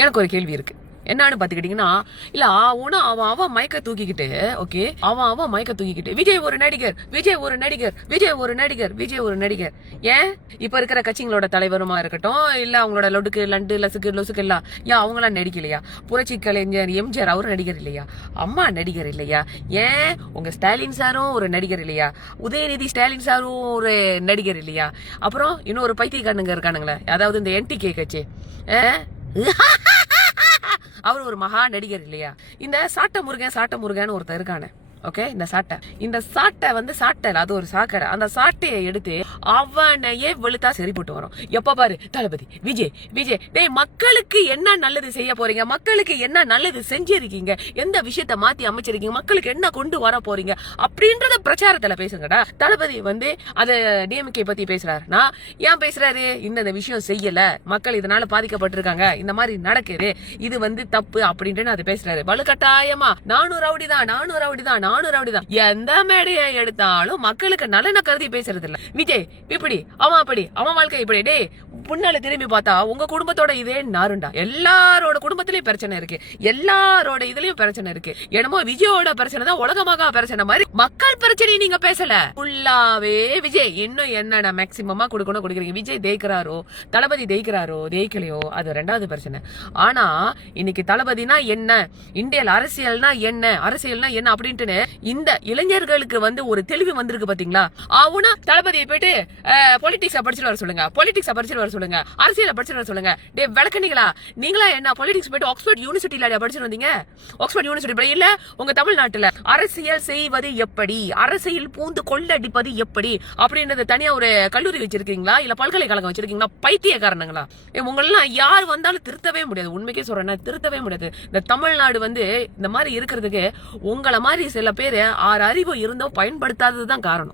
எனக்கு ஒரு கேள்வி இருக்கு. என்னன்னு பாத்துக்கிட்டீங்கன்னா, இல்ல அவன் மயக்க தூக்கிக்கிட்டு, ஓகே, அவன் மயக்க தூக்கிக்கிட்டு, விஜய் ஒரு நடிகர், விஜய் ஒரு நடிகர், விஜய் ஒரு நடிகர், விஜய் ஒரு நடிகர். ஏன் இப்ப இருக்கிற கட்சிங்களோட தலைவருமா இருக்கட்டும், இல்ல அவங்களோட லொடுக்கு லண்டு லசுக்கு லொசுக்கு எல்லாம் ஏன் அவங்களாம் நடிக்கலையா? புரட்சி கலைஞர் எம்ஜிஆர் அவரு நடிகர் இல்லையா? அம்மா நடிகர் இல்லையா? ஏன் உங்க ஸ்டாலின் சாரும் ஒரு நடிகர் இல்லையா? உதயநிதி ஸ்டாலின் சாரும் ஒரு நடிகர் இல்லையா? அப்புறம் இன்னொரு பைத்தியக்காரனுங்க இருக்கானுங்களே, அதாவது இந்த NTK கட்சி, அவர் ஒரு மகா நடிகர் இல்லையா? இந்த சாட்ட முருகன் ஒருத்தர் இருக்கானே, ஓகே, இந்த சாட்டை வந்து சாட்டை அது ஒரு சாக்கடை. அந்த சாட்டையை எடுத்து அவனையே வெளுத்தா சரி போட்டு வரும். எப்ப பாரு தளபதி விஜய் விஜய். டேய், மக்களுக்கு என்ன நல்லது செய்ய போறீங்க? மக்களுக்கு என்ன நல்லது செஞ்சிருக்கீங்க? எந்த விஷயத்த மாத்தி அமைச்சிருக்கீங்க? மக்களுக்கு என்ன கொண்டு வர போறீங்க அப்படின்றத பிரச்சாரத்துல பேசுங்கடா. தளபதி வந்து அத DMK பத்தி பேசுறாருன்னா ஏன் பேசுறாரு? இந்த விஷயம் செய்யல, மக்கள் இதனால பாதிக்கப்பட்டிருக்காங்க, இந்த மாதிரி நடக்குது, இது வந்து தப்பு அப்படின்ட்டு அது பேசுறாரு. வலுக்கட்டாயமா 400 ரவுடிதான் எந்த மேடையை எடுத்தாலும் மக்களுக்கு நலனை கருதி பேசுறது இல்ல. விஜய் இப்படி, அவன் அப்படி, அவன் வாழ்க்கை இப்படி. டே, முன்னால திரும்பி பார்த்தா உங்க குடும்பத்தோட இதே நாருண்டா. எல்லாரோட குடும்பத்திலயும் பிரச்சனை இருக்கு, எல்லாரோட இதுலயும் பிரச்சனை இருக்கு. என்னமோ விஜயோட பிரச்சனை தான் உலகமாக பிரச்சனை மாதிரி மக்கள் பிரச்சனை நீங்க பேசல. ஃபுல்லாவே விஜய் இன்னும் என்னென்ன மேக்சிமமா கொடுக்குறீங்க. விஜய் தேய்க்கிறாரோ, தளபதி தேய்க்கலையோ, அது ரெண்டாவது பிரச்சனை. ஆனா இன்னைக்கு தளபதினா என்ன, இந்தியால அரசியல்னா என்ன அப்படின்ட்டு இந்த இளைஞர்களுக்கு வந்து ஒரு தெளிவு வந்திருக்கு பாத்தீங்களா? அவனா தளபதியை போயிட்டு பொலிட்டிக்ஸ் படிச்சுட்டு வர சொல்லுங்க, அரசியல படிச்சுட்டு வர சொல்லுங்க. டே விளக்குனீங்களா? நீங்களா என்ன பொலிட்டிக்ஸ் போயிட்டு ஆக்ஸ்போர்ட் யூனிவர்சிட்டியில படிச்சுட்டு வந்தீங்க? ஆக்ஸ்போர்ட் யூனிவர்சிட்டி இல்ல, உங்க தமிழ்நாட்டுல அரசியல் செய்வது எப்படி, அரசியல் பூந்து கொள்ளடிப்பது எப்படி அப்படின்றது தனியா ஒரு கல்லூரி வச்சிருக்கீங்களா? இல்ல பல்கலைக்கழகம் வச்சிருக்கீங்களா? பைத்தியக்காரனுங்களா? உங்களெல்லாம் யார் வந்தாலும் திருத்தவே முடியாது. உண்மைக்கே சொல்றேன், திருத்தவே முடியாது. இந்த தமிழ்நாடு வந்து இந்த மாதிரி இருக்கிறதுக்கு உங்களை மாதிரி சில பேர் 6 அறிவு இருந்தோ பயன்படுத்தாததுதான் காரணம்.